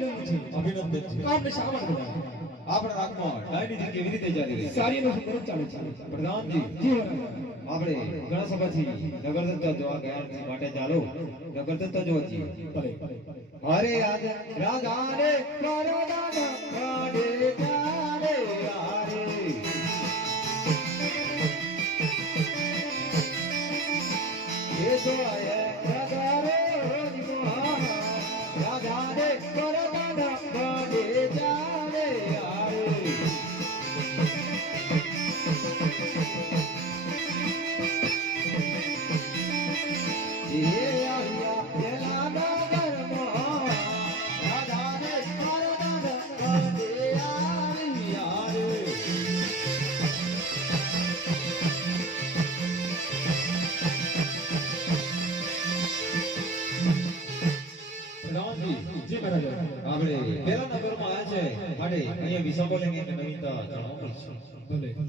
અભિનંદન છે. અભિનંદન છે કામને શામળ બધા આપણા રાખમાં ડાયરી કેવી રીતે ચાલી રહી સારી નો સુંદર ચાલે છે. પ્રધાનજી જી આપણે ઘણા સમયથી નગરદત્તા જોવા ગયા નથી માટે ચાલો. નગરદત્તા જોવા જઈએ. ભલે ભલે અરે આજ રાધાને મારા દાદા રાડે ચાલે આરે આપણે પેલા નગરમાં આ છે. માટે અહીંયા વિસાબો લઈને નવીનતા જણાવવી છે.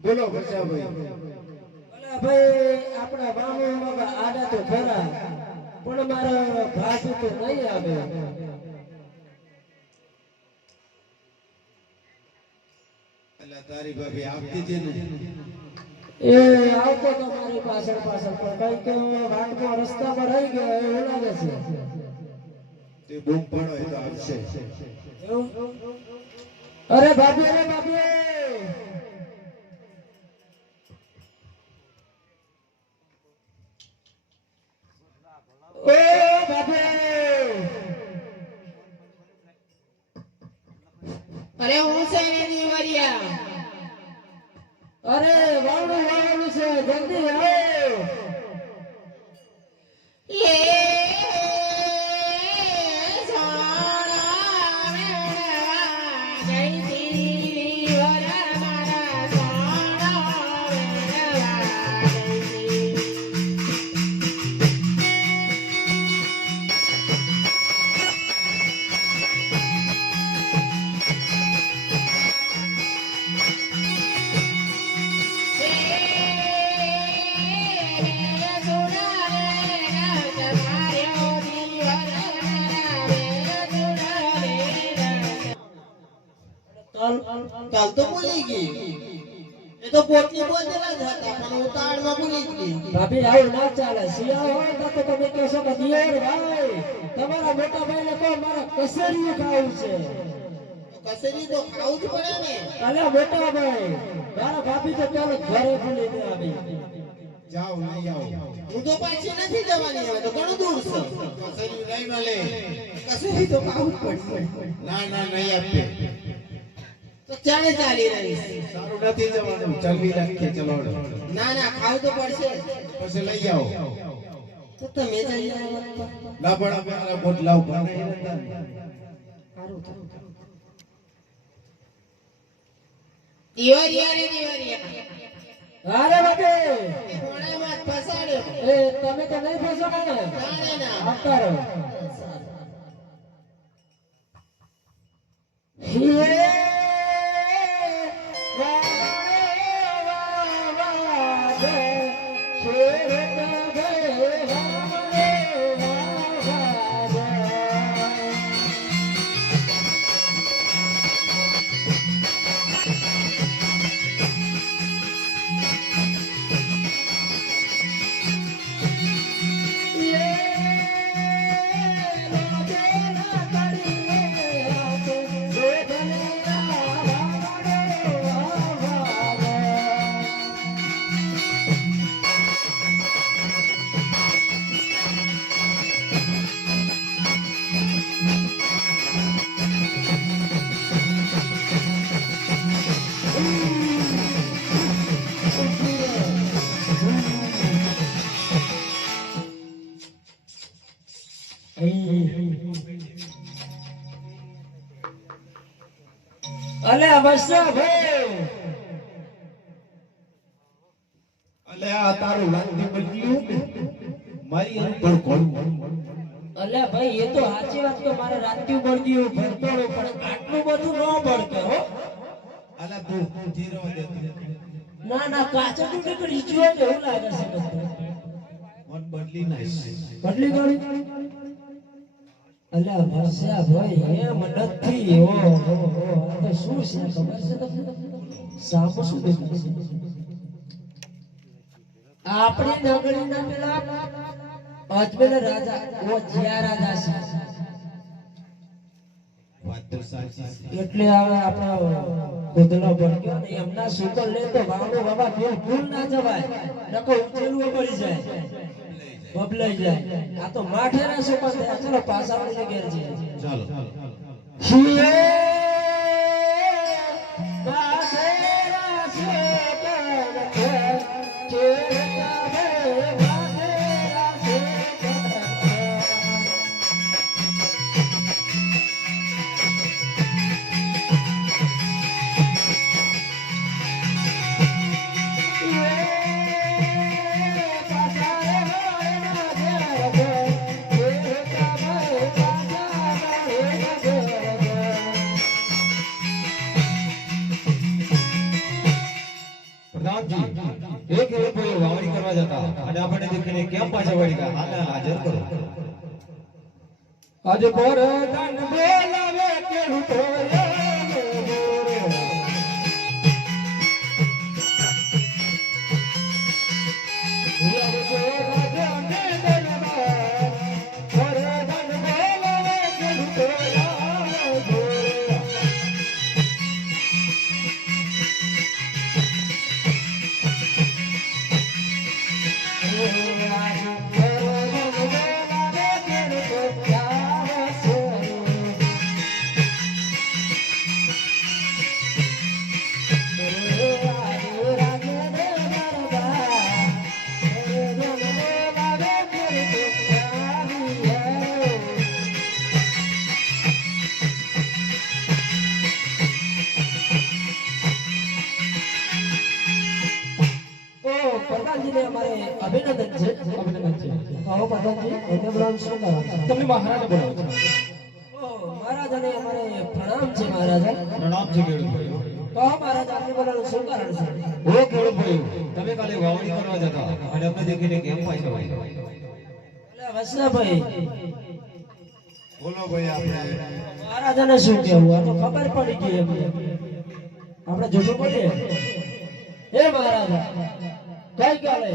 બોલો ભરસાભાઈ ભાઈ આપણા મામા આડા તો ખરા પણ મારા ભાષુ તો નહીં આવે. તારી ભાભી આપતી હતી ને? એ આવતો તો મારી પાછળ પાછળ પણ કે વાટમાં પર રહી ગયો એ લાગે છે. તે બૂમ પડો એ તો આવશે. અરે ભાભી અરે ભાભી! ઓ ભાભી અરે હું છે એની વરિયા. અરે વાળું વાળું છે જલ્દી આવો કાલ તો બોલી ગઈ. એ તો પોટલી બોલેલા જ હતા પણ ઉતાળમાં બોલી ગઈ. ભાભી આવું ના ચાલે. શિયાળો હોય તો તો તમે કહેશો કે દિયર ભાઈ તમારા મોટા ભાઈને કહો મારા કસેરીયું ખાવું છે. કસેરી તો ખાવું જ પડે ને. અલે મોટા ભાઈ મારા ભાભી તો ચાલો ઘરે ભૂલી દે આવી. જાઓ નહીં આવો. હું તો પાછી નથી જવાની હવે તો ઘણું દૂર છે. કસેરી નહીં મળે કસેરી તો ખાવું જ પડશે. ના ના નહીં આપે. તો ચાલે ચાલી રહી સારું નથી જવાનું. ચલવી રાખીએ ચલો ના ના ખાવું તો પડશે. પછી લઈ આવો. તો તમે જઈ આવો. ના પણ અમે આ બોટલા લાવ રહેતા સારું તો. દિવારિયા રે દિવારિયા અરે બાપે! એ ફસાડ્યો એ તમે તો નહીં ફસો ને ના ના. આવતા Yeah. અલે ભાઈ અલે આ તારું લાંદી બન્યું મારી અંદર કોણ? અલે ભાઈ એ તો સાચી વાત કે મારે રાત્યું બળદ્યું ભરતોડો પણ આટલું બધું ન બળતો હો. અલે તું ધીરો દે ના ના કાચો તૂટે ઈચ્છ્યો ને એવું લાગે છે બધું. મન બદલી નાઈશ બદલી ગણી અલ્યા ભરસ્યા ભાઈ એમ નથી ઓ હો તો શું છે ખબર છે તમને? સામો શું દેખાય છે? આપણી નગરીના પેલા અજમેર રાજા ઓ જિયા રાજા છે. એટલે હવે આપણો કુદલો ભડક્યો ને એમના સુકલ લે તો વાવડો બાબા બિલકુલ ના જવાય. નકો ઉચેલું પડી જાય. બબલાઈ જાય. આ તો માઠેના સોપા થયા. ચલો પાછા વળીને ઘેર જઈએ. ચાલો. છીએ દેખીને કેમ પાછા વળી ગયા? આને હાજર કરો. આજ પર ધન બોલાવે ખેડૂતો કહો એને બોલાવું શું છે? તમને મહારાજ બોલાવો છો. ઓ મહારાજાને અમારે પ્રણામ છે મહારાજા. પ્રણામ છે ભાઈઓ. કહો મહારાજા આપને બોલાવવાનું શું કારણ છે? ઓ ખેડૂત ભાઈ તમે કાલે વાવણી કરવા જતા અને અમે દેખીને કેમ પાછા વળી એટલે વસના ભાઈ બોલો ભાઈ આપણે. મહારાજાને શું કહેવું? આ તો ખબર પડી ગઈ એમને આપણે જૂઠું બોલીએ? હે મહારાજા કઈ કાલે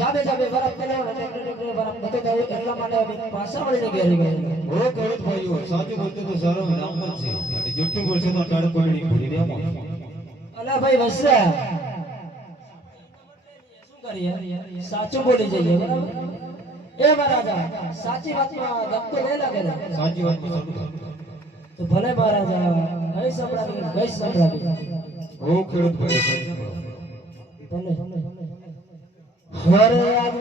જાબે જાબે બરફ પેલાવો ને ટેકરે ટેકરે બરફ બધું એટલા માટે અમે પાછા વળીને ઘેરી ગયા ઓ ખેડૂત ભાઈઓ સાચું બોલતો તો સારો નામ છે. અને જુઠ્ઠું બોલશે તો અટાણે કોઈ નહીં ભૂલી દેમો અલા ભાઈ વસરા શું કરીએ? સાચું બોલી જઈએ એ મહારાજા સાચી વાતમાં ગપ્પો લે લાગે સાચી વાત શરૂ કરો તો ભલે મહારાજા ગઈ સંભળાવી ગઈ સંભળાવી. ઓ ખેડૂત ભાઈ ભલે. ભલે. હરે આમ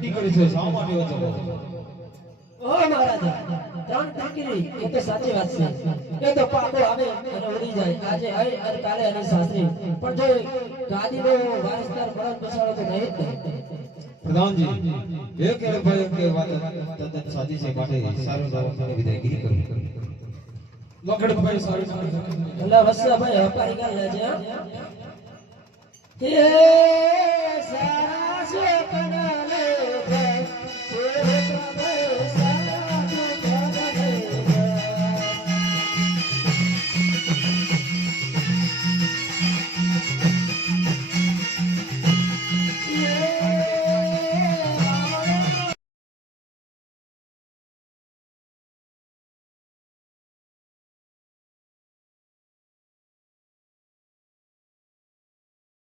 ત્રાટી કરી છે શા માટે ઓ મહારાજા ત્રણ ટાંકીની એ તો સાચી વાત છે. એ તો પાકો આવે અને ઉડી જાય. આજે હઈ અને કાલે અને સાસરી. પણ જો ગાદીનો વારસદાર બળદ બસાડો તો નહીં જ પ્રધાનજી એક એક ભાઈ કે વાત તદ્દન સાચી છે માટે સારું જવાબ મને વિદાયગીરી કરું. લખડભાઈ સારી સારી એટલે વસ્સાભાઈ હપારી ગાલ લેજે હા? હે સા